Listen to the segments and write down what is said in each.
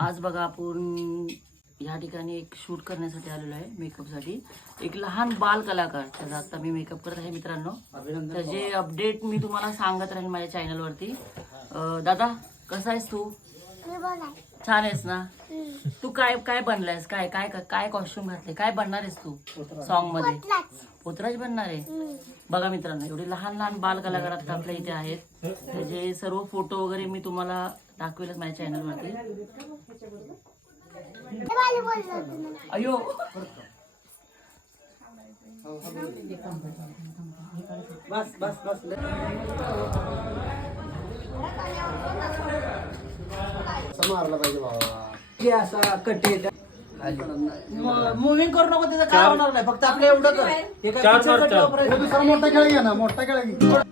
आज बघा आपण या ठिकाणी एक शूट करण्यासाठी आलेलो आहे मेकअपसाठी एक लहान बाल कलाकार त्याचा आता मी मेकअप करत आहे मित्रांनो. त्याचे अपडेट मी तुम्हाला सांगत राहीन माझ्या चॅनलवरती दादा कसा आहेस तू? छान आहेस ना? तू काय काय बनलायस? काय काय काय कॉस्ट्युम घातले? काय बनणार आहेस तू सॉन्गमध्ये पोतराज. बनणार आहे? बघा मित्रांनो एवढे लहान लहान बाल कलाकार आता आपल्या इथे आहेत. त्याचे सर्व फोटो वगैरे मी तुम्हाला दाखवेलच माझ्या चॅनलवरती अयो. बस बस बस. मारला पाहिजे बाबा. हे असा कट्टे मुव्हिंग करू नको त्याचं काय होणार नाही. फक्त आपलं एवढं कर. हे मोठा खेळ घे ना मोठा खेळ घे.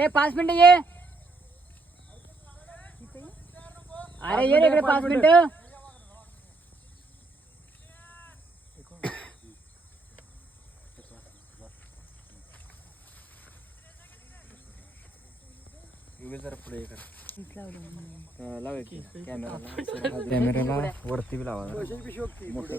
इकडे पाच मिनिटं ये। अरे ये रे इकडे पाच मिनिटं। कॅमेऱ्याला वरती बी लावा मोठ्या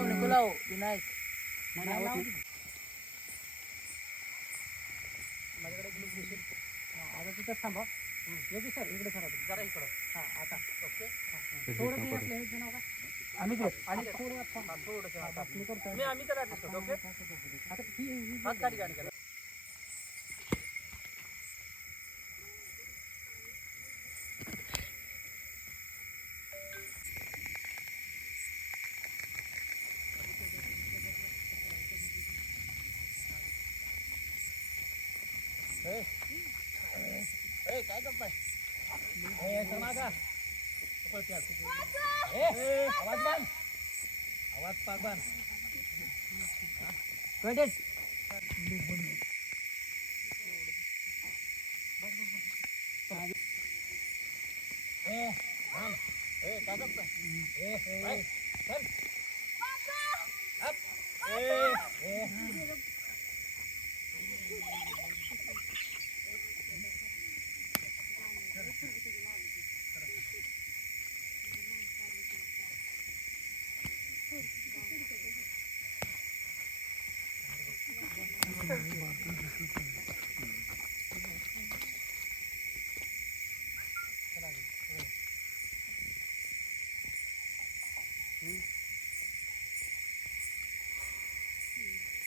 लावू नको लावू. विनायक. आम्ही देऊ. आणि थोडं थांबा, थोडंसं आता मी करतो. मी आम्ही त्याला टाकतो, ओके? आता ही- हात काढी काढी करा. ए, काय करताय ए, सर मागा. पळते आज. ए, ए, आवाज बंद आवाज पाक बंद कटेच ए, थांब. ए, काय करताय? ए, ए, ए, चल.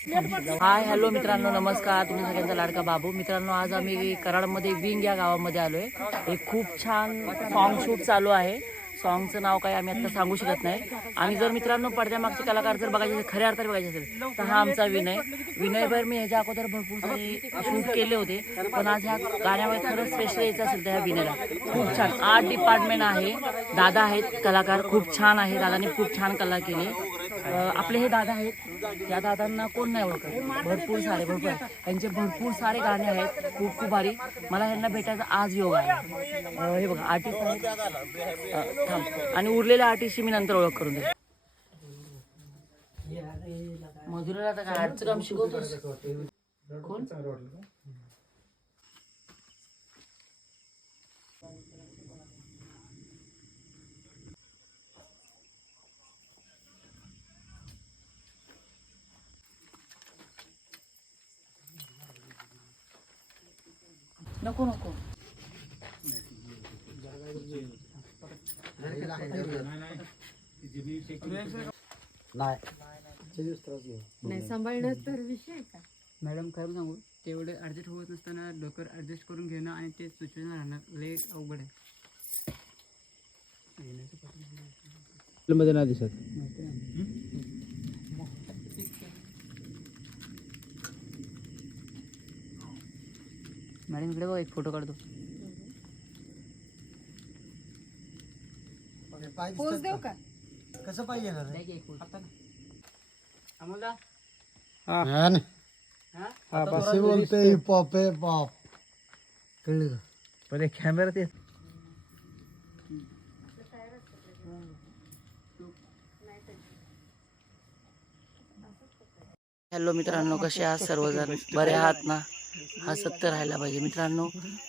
हाय हॅलो मित्रांनो नमस्कार. तुम्ही सगळ्यांचा लाडका बाबू. मित्रांनो आज आम्ही कराडमध्ये विंग या गावामध्ये आलोय. एक खूप छान सॉन्ग शूट चालू आहे. सॉन्गचं नाव काय आम्ही आता सांगू शकत नाही. आणि जर मित्रांनो पडद्यामागचे कलाकार जर बघायचे असेल खऱ्या अर्थाने बघायचे असेल तर हा आमचा विनय. विनयभर मी ह्याच्या अगोदर भरपूर सारे शूट केले होते. पण आज ह्या गाण्यामध्ये खरंच स्पेशल यायचं असेल तर ह्या विनयला. खूप छान. आर्ट डिपार्टमेंट आहे. दादा आहेत कलाकार. खूप छान आहे. दादाने खूप छान कला केली. आपले हे दादा आहेत. या दादांना कोण नाही ओळखत? भरपूर सारे भरपूर. त्यांचे भरपूर सारे गाणे आहेत. खूप खूप भारी. मला यांना भेटायचा आज योग आहे. हे बघा आर्टिस्ट आहेत. थांब. आणि उरलेल्या आर्टिस्टची मी नंतर ओळख करून देतो. मधुराला आता काय आर्टचं काम शिकवतोस कोण? नको नको. नाही. सांभाळणं तर विषय आहे का? मॅडम खरं सांगू तेवढे ऍडजस्ट होत नसताना डोकर ऍडजस्ट करून घेणं आणि ते सिच्युएशन राहणार लय अवघड आहे. मध्ये नाही दिसत. मॅडम इकडे बघ एक फोटो काढतो. पोच देऊ का? कसं पाहिजे येणार रे? अमोलदा? मॅन असे बोलते हिप हॉप आहे पॉप कळलं का? पहिले कॅमेरा ते. हॅलो मित्रांनो कसे आहात? सर्वजण बरे आहात ना? हा सत्य राहायला पाहिजे. मित्रांनो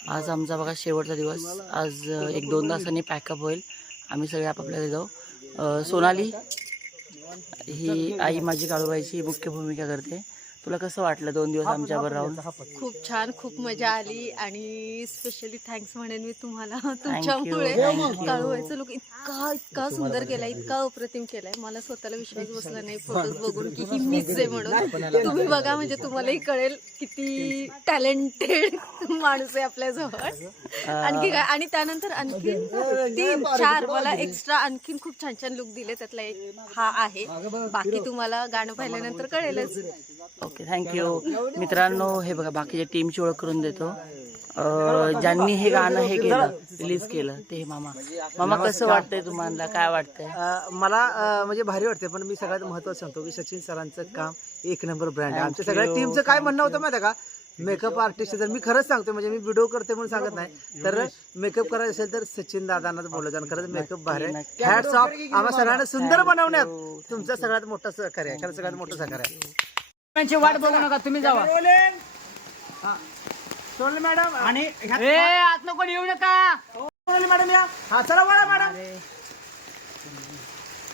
आज आमचा बघा शेवटचा दिवस. आज एक दोन तासांनी पॅकअप होईल. आम्ही सगळे आपापल्या जाऊ. सोनाली ही आई माझी काळूबाईची मुख्य भूमिका करते. तुला कसं वाटलं दोन दिवस आमच्यावर राहून? खूप छान खूप मजा आली आणि स्पेशली थँक्स म्हणेन मी तुम्हाला. तुमच्यामुळे thank you. काळूबाईचा लुक इतका इतका सुंदर केलाय इतका अप्रतिम केलाय मला स्वतःला विश्वास बसला नाही फोटोज बघून की ही मीच आहे म्हणून. तुम्ही बघा म्हणजे तुम्हालाही कळेल किती टॅलेंटेड माणूस आहे आपल्या जवळ आणखी काय? आणि त्यानंतर आणखी तीन चार मला एक्स्ट्रा आणखीन खूप छान छान लुक दिले त्यातला एक हा आहे. बाकी तुम्हाला गाणं पाहिल्यानंतर कळेलच. ओके थँक्यू मित्रांनो हे बघा बाकीच्या टीमची ओळख करून देतो. अ, ज्यांनी हे गाणं हे केलं रिलीज केलं ते मामा. मामा कसं वाटतंय तुम्हाला? काय वाटतंय? मला म्हणजे भारी वाटते पण मी सगळ्यात महत्वाचं सांगतो की सचिन सरांचं काम एक नंबर ब्रँड आहे. आमच्या सगळ्या टीमचं काय म्हणणं होतं माहिती आहे का? मेकअप आर्टिस्ट जर मी खरंच सांगतो म्हणजे मी व्हिडिओ करते म्हणून सांगत नाही. तर मेकअप करायचं असेल तर सचिन दादांनाच बोलायचं आणि खरंच मेकअप भारी आहे. हॅट्स ऑफ आम्हा सगळ्यांना सुंदर बनवण्यात. तुमचा सगळ्यात मोठा सहकार्य आहे. खरंच सगळ्यात मोठं सहकार्य आहे. त्यांची वाट बघू नका तुम्ही जावा. सोनल मॅडम आणि आत नको येऊ नका. मॅडम या. हा चला मॅडम.